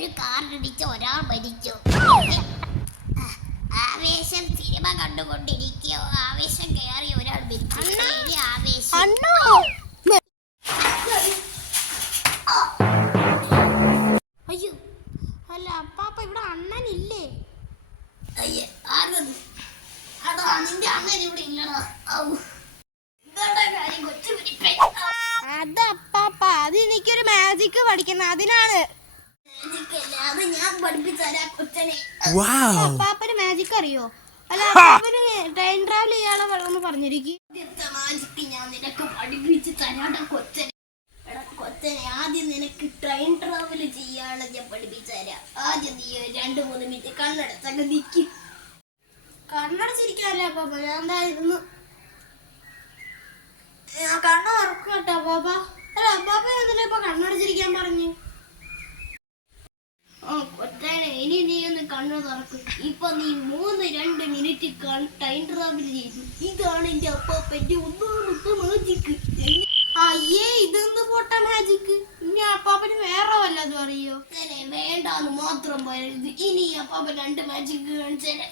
ഒരു കാറിടിച്ച് ഒരാൾ മരിച്ചു. ആവേശം സിനിമ കണ്ടുകൊണ്ടിരിക്കോ, ആവേശം കയറി ഒരാൾ മരിച്ചു. ആവേശം അയ്യോ അല്ല അപ്പാപ്പ ഇവിടെ അണ്ണനില്ലേ? അയ്യേ ആരത്? അതാ നിന്റെ അണ്ണൻ ഇവിടെ ഇല്ലടാ. കാര്യം കൊച്ചു പിടിപ്പേ. അത് അപ്പാപ്പ, അത് എനിക്കൊരു മാജിക് പഠിക്കുന്ന അതിനാണ്. അത് ഞാൻ പഠിപ്പിച്ചരാ കൊച്ചനെ. അപ്പാപ്പന് മാജിക് അറിയോ? അല്ല അപ്പാപ്പന് ടൈം ട്രാവൽ ചെയ്യാനുള്ള വെള്ളം പറഞ്ഞിരിക്കും. മാജിക് ഞാൻ നിനക്ക് പഠിപ്പിച്ച് തരാടാ കൊച്ചനെ. എടാ കൊച്ചനെ, ആദ്യം നിനക്ക് ട്രെയിൻ ട്രാവൽ ചെയ്യാനുള്ള ഞാൻ പഠിപ്പിച്ചു തരാം. ആദ്യം നീ 2-3 മിനിറ്റ് കണ്ണടച്ചൊക്കെ നിൽക്കും. കണ്ണടച്ചിരിക്കാല്ലേ അപ്പാപ്പ? ഞാൻ എന്തായിരുന്നു കണ്ണ തുറക്കും കേട്ടോ അപ്പാപ്പ. അല്ല അപ്പാപ്പ എന്തിനാ ഇപ്പൊ കണ്ണടച്ചിരിക്കാൻ പറഞ്ഞു? കൊച്ചനെ, ഇനി നീ ഒന്ന് കണ്ണു തുറക്കും. ഇപ്പൊ നീ 3-2 മിനിറ്റ് ടൈം ട്രാവൽ ചെയ്തു. ഇതാണ് എന്റെ അപ്പാപ്പന്റെ ഒന്നാമത്തെ മാജിക്. അയ്യേ, ഇതെന്ത് പൊട്ട മാജിക്? ഇനി അപ്പാപ്പന് വേറെ വല്ലതും അറിയോ? വേണ്ടാന്ന് മാത്രം പറയരുത്. ഇനി അപ്പാപ്പൻ 2 മാജിക് കാണിച്ചേനെ.